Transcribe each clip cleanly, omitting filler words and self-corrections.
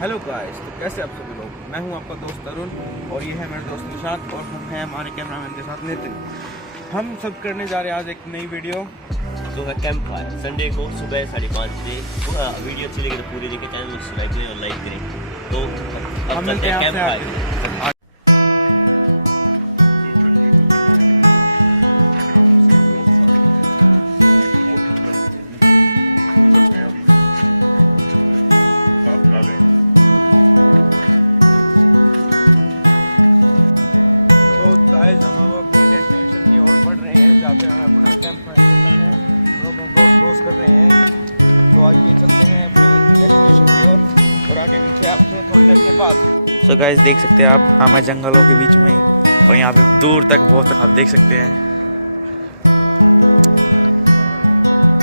Hello guys, तो कैसे आप सभी लोग। मैं हूं आपका दोस्त तरुण और ये है मेरे दोस्त निशांत और हम हैं हमारे कैमरामैन के साथ नितिन। हम सब करने जा रहे हैं आज एक नई वीडियो जो है कैंप फायर। संडे को सुबह 5:30 बजे। वीडियो अच्छी लगी तो पूरी देखिए, चैनल को सब्सक्राइब करें और लाइक करें। तो अब चलते हैं कैंप फायर। तो गाइस हम अब अपनी डेस्टिनेशन की ओर बढ़ रहे हैं जहाँ पे हमें अपना कैंप फायर करना है। तो हम रोड क्रॉस कर रहे हैं, तो आगे चलते हैं अपनी डेस्टिनेशन की ओर और आगे मिलते हैं आपसे थोड़ी देर के बाद। सो गाइस देख सकते हैं आप, हम हैं जंगलों के बीच में और यहाँ पे दूर तक बहुत आप देख सकते हैं।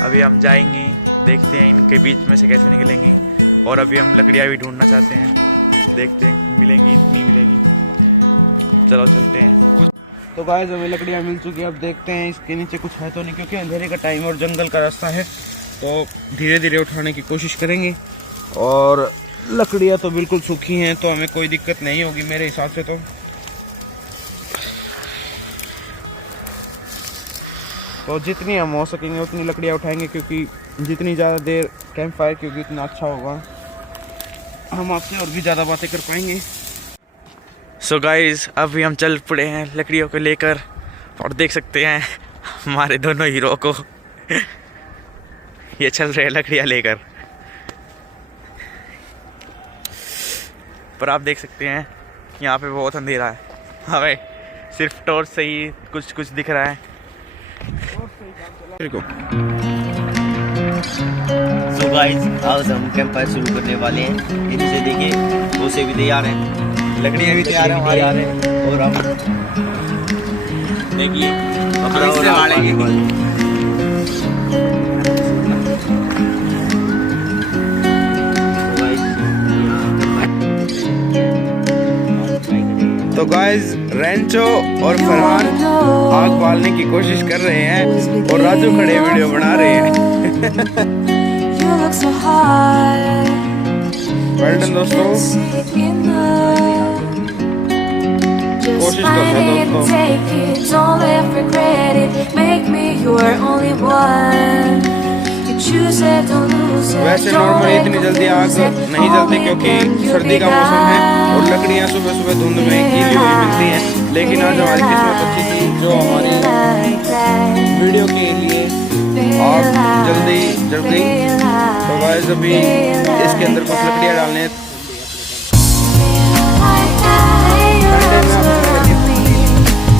अभी हम जाएंगे, देखते हैं इनके बीच में से कैसे निकलेंगे और अभी हम लकड़ियाँ भी ढूंढना चाहते हैं, देखते हैं मिलेंगी नहीं मिलेंगी। चलो चलते हैं। तो गाइस हमें लकड़ियाँ मिल चुकी है, अब देखते हैं इसके नीचे कुछ है तो नहीं, क्योंकि अंधेरे का टाइम और जंगल का रास्ता है। तो धीरे धीरे उठाने की कोशिश करेंगे और लकड़ियाँ तो बिल्कुल सूखी हैं तो हमें कोई दिक्कत नहीं होगी मेरे हिसाब से। तो जितनी हम हो सकेंगे उतनी लकड़ियाँ उठाएंगे, क्योंकि जितनी ज़्यादा देर कैंप फायर क्योंकि उतना अच्छा होगा, हम आपसे और भी ज़्यादा बातें कर पाएंगे। सो गाइस अभी हम चल पड़े हैं लकड़ियों को लेकर और देख सकते हैं हमारे दोनों हीरो को ये चल रहे हैं लकड़ियाँ लेकर। पर आप देख सकते हैं यहाँ पे बहुत अंधेरा है, हमें सिर्फ टॉर्च से ही कुछ कुछ दिख रहा है। सो गाइस आज हम कैंप फायर शुरू करने वाले हैं। ये नीचे देखिए, डोसे भी तैयार हैं, लकड़ियाँ भी तैयार हैं और हम देखिए हम इससे मारेंगे। तो गाइस रेंचो और फरहान आग बालने की कोशिश कर रहे हैं और राजू खड़े वीडियो बना रहे हैं। वेल डन दोस्तों, कोशिश कर रहे हैं दोस्तों। वैसे नॉर्मली इतनी जल्दी आग नहीं जलती क्योंकि सर्दी का मौसम है और लकड़ियाँ सुबह सुबह धुंध में गीली हुई मिलती हैं, लेकिन आज हमारी किस्मत अच्छी थी जो हमारी वीडियो के लिए आग जल्दी जल गई। तो गाइस अभी इसके अंदर कुछ लकड़ियाँ डालने हैं।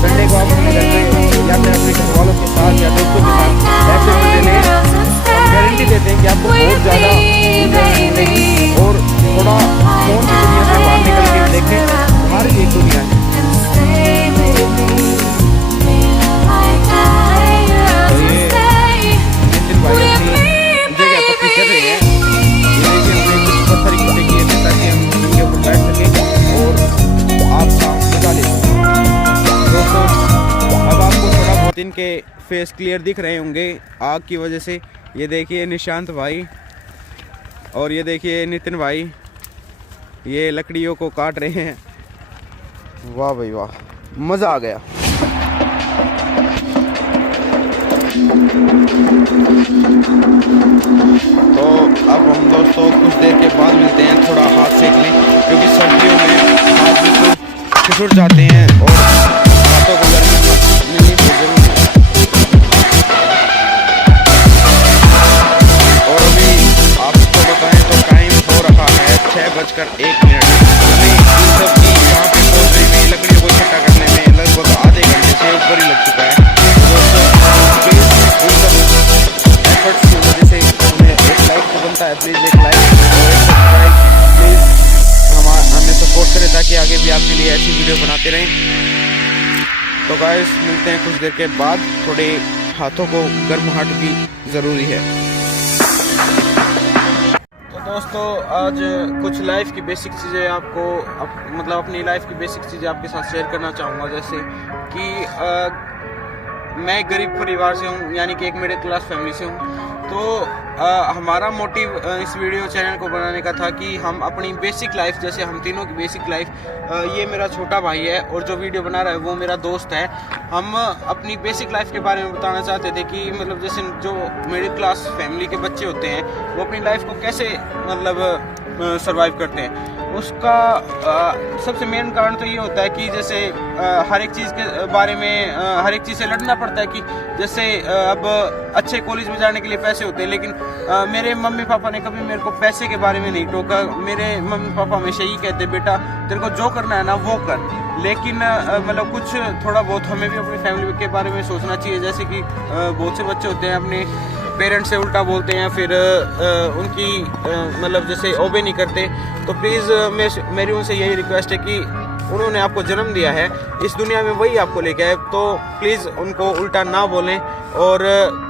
संडे को आप अपने घर पे या फिर अपने घर वालों के साथ या दोस्तों के साथ ऐसे मजे लें, गारंटी देते हैं कि आपको बहुत ज़्यादा मिलेगी और थोड़ा फोन की दुनिया से बाहर निकल के देखें, हमारी एक दुनिया है। तो ये नितिन भाई अपनी जगह पक्की कर रहे हैं। ये देखिए हमने कुछ पत्थर इकट्ठे किए थे ताकि हम इनके ऊपर बैठ सकें और आपका मजा ले सकें। दोस्तों अब आपको थोड़ा बहुत इनके फेस क्लियर दिख रहे होंगे आग की वजह से। ये देखिए निशांत भाई और ये देखिए नितिन भाई, ये लकड़ियों को काट रहे हैं। वाह भाई वाह, मज़ा आ गया। तो अब हम दोस्तों कुछ देर के बाद मिलते हैं, थोड़ा हाथ सेक लें क्योंकि सर्दियों में हाथ बिल्कुल ठिठुर जाते हैं और हाथों को गर्मी मिलनी बहुत जरूरी है। और अभी आपको बताएं तो टाइम हो रहा है 6:01। हमें इन सब की यहाँ पे पहुँचने में, लकड़ियों को इकट्ठा करने में लगभग आधे घंटे से ऊपर ही लग चुका है। दोस्तों प्लीज़ उन सब एफर्ट्स की वजह से हमें एक लाइक तो बनता है, प्लीज़ एक लाइक और एक सब्सक्राइब प्लीज़ हमें सपोर्ट करें ताकि आगे भी आपके लिए ऐसी वीडियो बनाते रहें। तो गाइस मिलते हैं कुछ देर के बाद, थोड़े हाथों को गर्माहट भी ज़रूरी है। तो दोस्तों आज कुछ लाइफ की बेसिक चीज़ें आपको मतलब अपनी लाइफ की बेसिक चीज़ें आपके साथ शेयर करना चाहूँगा। जैसे कि मैं गरीब परिवार से हूँ, यानी कि एक मिडिल क्लास फैमिली से हूँ। तो हमारा मोटिव इस वीडियो चैनल को बनाने का था कि हम अपनी बेसिक लाइफ, जैसे हम तीनों की बेसिक लाइफ, ये मेरा छोटा भाई है और जो वीडियो बना रहा है वो मेरा दोस्त है, हम अपनी बेसिक लाइफ के बारे में बताना चाहते थे कि मतलब जैसे जो मिडिल क्लास फैमिली के बच्चे होते हैं वो अपनी लाइफ को कैसे मतलब सर्वाइव करते हैं। उसका सबसे मेन कारण तो ये होता है कि जैसे हर एक चीज़ के बारे में हर एक चीज़ से लड़ना पड़ता है कि जैसे अब अच्छे कॉलेज में जाने के लिए पैसे होते हैं, लेकिन मेरे मम्मी पापा ने कभी मेरे को पैसे के बारे में नहीं टोका। मेरे मम्मी पापा हमेशा यही कहते, बेटा तेरे को जो करना है ना वो कर, लेकिन मतलब कुछ थोड़ा बहुत हमें भी अपनी फैमिली के बारे में सोचना चाहिए। जैसे कि बहुत से बच्चे होते हैं अपने पेरेंट्स से उल्टा बोलते हैं, फिर उनकी मतलब जैसे ओबे नहीं करते। तो प्लीज़ मेरी उनसे यही रिक्वेस्ट है कि उन्होंने आपको जन्म दिया है, इस दुनिया में वही आपको लेके आए, तो प्लीज़ उनको उल्टा ना बोलें और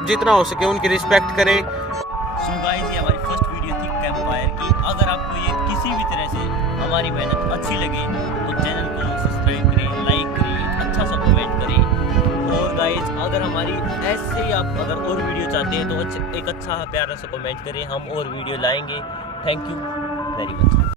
जितना हो सके उनकी रिस्पेक्ट करें। सो गाइस, ये हमारी फर्स्ट वीडियो थी कैंप फायर की। अगर आपको ये किसी भी तरह से हमारी मेहनत अच्छी लगे तो चैनल को सब्सक्राइब करें, लाइक करें, अच्छा सा कमेंट करें। और गाइस, अगर हमारी ऐसे ही आप अगर और वीडियो चाहते हैं तो एक अच्छा प्यारा सा कमेंट करें, हम और वीडियो लाएंगे। Thank you very much.